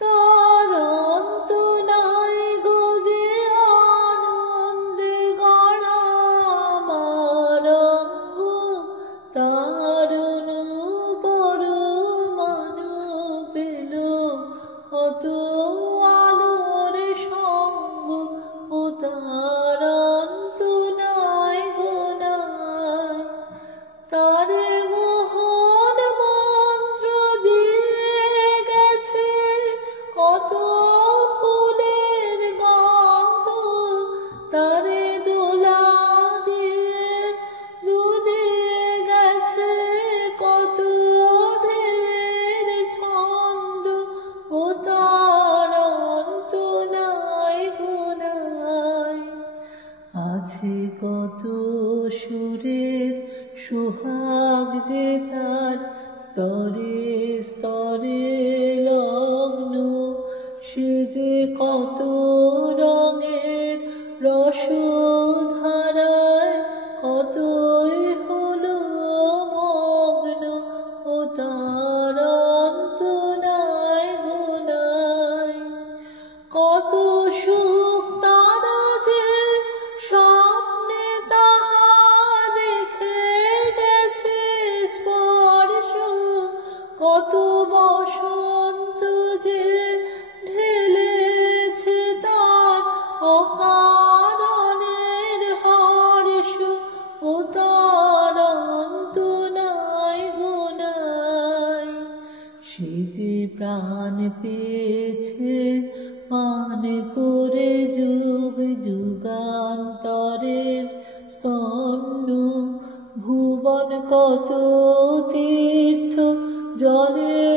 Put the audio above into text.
তার অন্ত নাই গো যে আনন্দে গড়া আমার অঙ্গ, তার অনুপর মানু পেল কত আলোর সঙ্গ। ও তার অন্ত নাই গো নাই, তার মোহন মন্ত্র দিয়ে গেছে কত ফুলের গন্ধ, তারে দোলা দিয়ে দুলিয়ে গেছে কত ঢের ছন্দ। ও তার অন্ত নাই গো নাই, আছে কত সুরের সোহাগ যে তার স্তরে স্তরে লগ্ন, সে যে কত রঙের রসধারায় কতই হলো মগ্ন। ও তার অন্ত নাই গো নাই, কত সুখ তারা যে স্বপ্নে তাহা দেখে গেছে স্পর্শ, কত বসন্ত যে ঢেলেছে তার অকারণের হর্ষ। ও তার অন্ত নাই গো নাই, সে যে প্রাণ পেয়েছে মান করে যুগ যুগান্তরের স্তন্য, ভুবন কত তীর্থ জলে